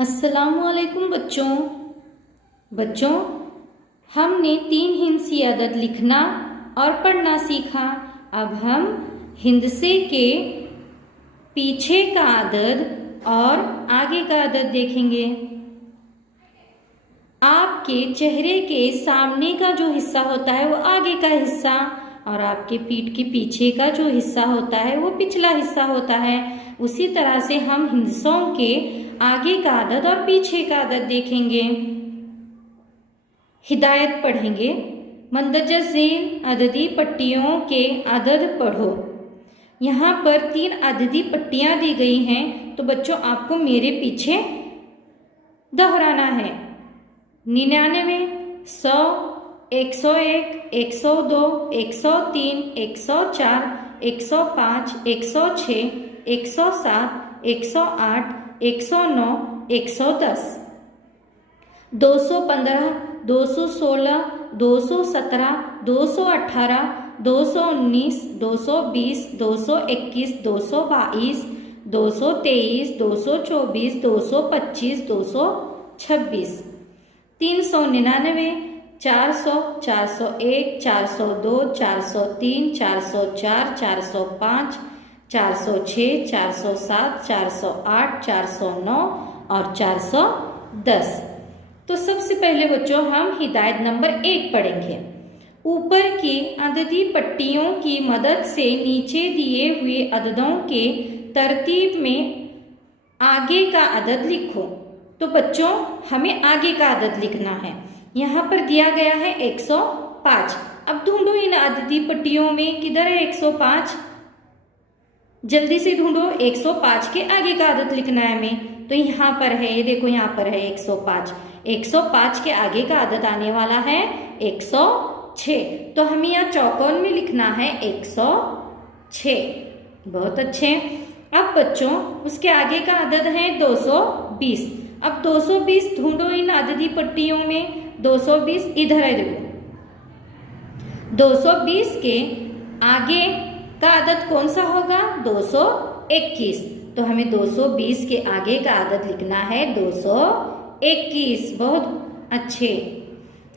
अस्सलामुअलैकुम बच्चों हमने 3 हिंदी अदद लिखना और पढ़ना सीखा। अब हम हिंदसे के पीछे का अदद और आगे का अदद देखेंगे। आपके चेहरे के सामने का जो हिस्सा होता है वो आगे का हिस्सा, और आपके पीठ के पीछे का जो हिस्सा होता है वो पिछला हिस्सा होता है। उसी तरह से हम हिंदसों के आगे का अदद और पीछे का अदद देखेंगे। हिदायत पढ़ेंगे। मंदरजा झेल अददी पट्टियों के अदद पढ़ो। यहाँ पर 3 अददी पट्टियाँ दी गई हैं, तो बच्चों आपको मेरे पीछे दोहराना है। 99, 100, 101, 102, 103, 104, 105, 106, 107, 108, 109, 110, 215, 216, 217, 218, 219, 220, 221, 222, 223, 224, 225, 226, 399, 400, 401, 402, 403, 404, 405, 406, 407, 408, 409 और 410। तो सबसे पहले बच्चों हम हिदायत नंबर 1 पढ़ेंगे। ऊपर की अददी पट्टियों की मदद से नीचे दिए हुए अददों के तरतीब में आगे का अदद लिखो। तो बच्चों हमें आगे का अदद लिखना है। यहाँ पर दिया गया है 105। अब ढूंढो इन अददी पट्टियों में किधर है 105। जल्दी से ढूंढो। 105 के आगे का अदद लिखना है हमें। तो यहाँ पर है, ये देखो यहाँ पर है 105। 105 के आगे का अदद आने वाला है 106। तो हमें यहाँ चौकोन में लिखना है 106। बहुत अच्छे। अब बच्चों उसके आगे का अदद है 220। अब 220 ढूंढो इन अददी पट्टियों में। 220 इधर है, देखो 220 के आगे का अदद कौन सा होगा 221। तो हमें 220 के आगे का अदद लिखना है 221। बहुत अच्छे।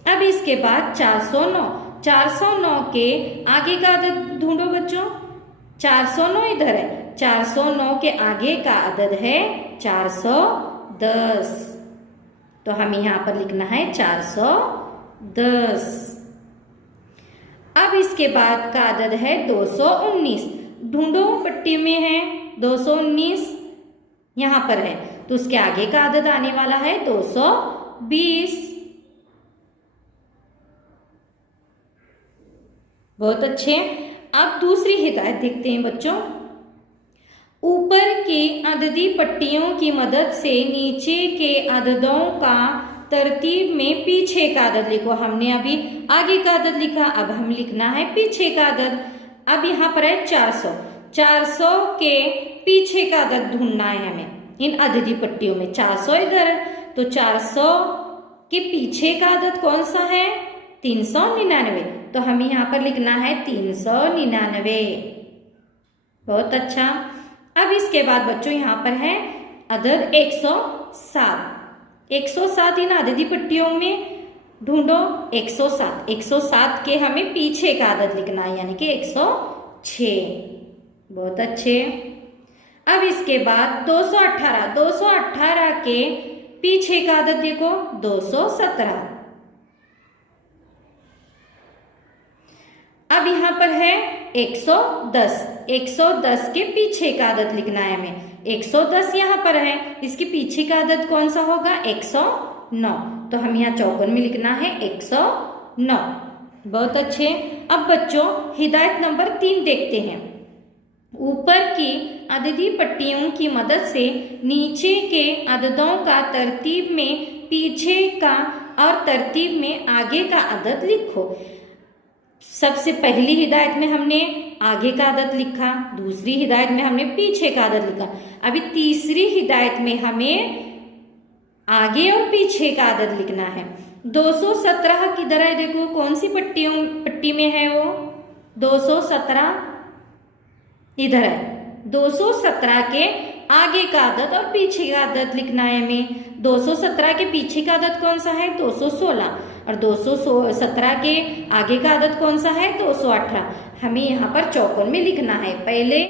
अब इसके बाद 409। 409 के आगे का अदद ढूंढो बच्चों। 409 इधर है। 409 के आगे का अदद है 410। तो हमें यहाँ पर लिखना है 410। अब इसके बाद का अदद है 219। ढूंढो पट्टी में है 219, यहाँ पर है। तो उसके आगे का अदद आने वाला है 220। बहुत अच्छे। अब दूसरी हिदायत देखते हैं बच्चों। ऊपर की अददी पट्टियों की मदद से नीचे के अददों का तरतीब में पीछे का अदद लिखो। हमने अभी आगे का अदद लिखा, अब हम लिखना है पीछे का अदद। अब यहाँ पर है 400। 400 के पीछे का अदद ढूंढना है हमें इन अददी पट्टियों में। 400 इधर है, तो 400 के पीछे का अदद कौन सा है 399। तो हमें यहाँ पर लिखना है 399। बहुत अच्छा। अब इसके बाद बच्चों यहाँ पर है अदद 107। 107 इन अददी पट्टियों में ढूंढो 107। 107 के हमें पीछे का अदद लिखना है, यानी कि 106। बहुत अच्छे। अब इसके बाद 218। 218 के पीछे का अदद देखो 217। अब यहाँ पर है 110। 110 के पीछे का अदद लिखना है हमें। 110 यहाँ पर है, इसके पीछे का अदद कौन सा होगा 109। तो हम यहाँ चौकोन में लिखना है 109। बहुत अच्छे। अब बच्चों हिदायत नंबर 3 देखते हैं। ऊपर की अददी पट्टियों की मदद से नीचे के अददों का तरतीब में पीछे का और तरतीब में आगे का अदद लिखो। सबसे पहली हिदायत में हमने आगे का अदद लिखा, दूसरी हिदायत में हमने पीछे का अदद लिखा। अभी तीसरी हिदायत में हमें आगे और पीछे का अदद लिखना है। 217 किधर है, देखो कौन सी पट्टी में है वो 217 इधर है। 217 के आगे का अदद और पीछे का अदद लिखना है हमें। 217 के पीछे का अदद कौन सा है? 216। और 217 के आगे का अदद कौन सा है? 218। हमें यहाँ पर चौकोर में लिखना है। पहले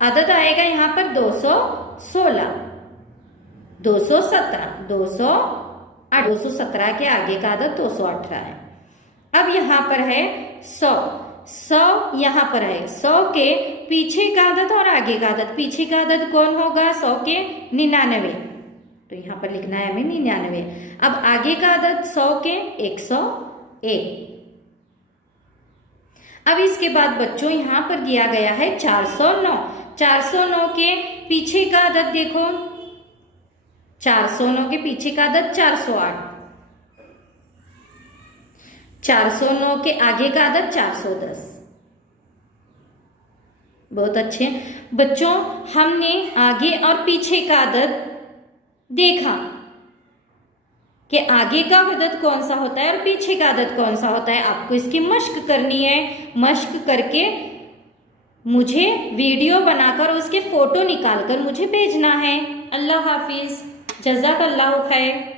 अदद आएगा यहाँ पर 216, 217, 217 के आगे का अदद 218 है। अब यहाँ पर है 100, 100 यहाँ पर है। 100 के पीछे का अदद और आगे का अदद, पीछे का अदद कौन होगा? 100 के 99, तो यहाँ पर लिखना है हमें 99। अब आगे का अदद 100 के 101। अब इसके बाद बच्चों यहाँ पर दिया गया है 409। 409 के पीछे का अदद देखो, 409 के पीछे का अदद 408, 409 के आगे का अदद 410। बहुत अच्छे बच्चों, हमने आगे और पीछे का अदद देखा कि आगे का अदद कौन सा होता है और पीछे का अदद कौन सा होता है। आपको इसकी मश्क करनी है। मश्क करके मुझे वीडियो बनाकर उसके फोटो निकालकर मुझे भेजना है। अल्लाह हाफिज, जज़ाकल्लाहु खैर।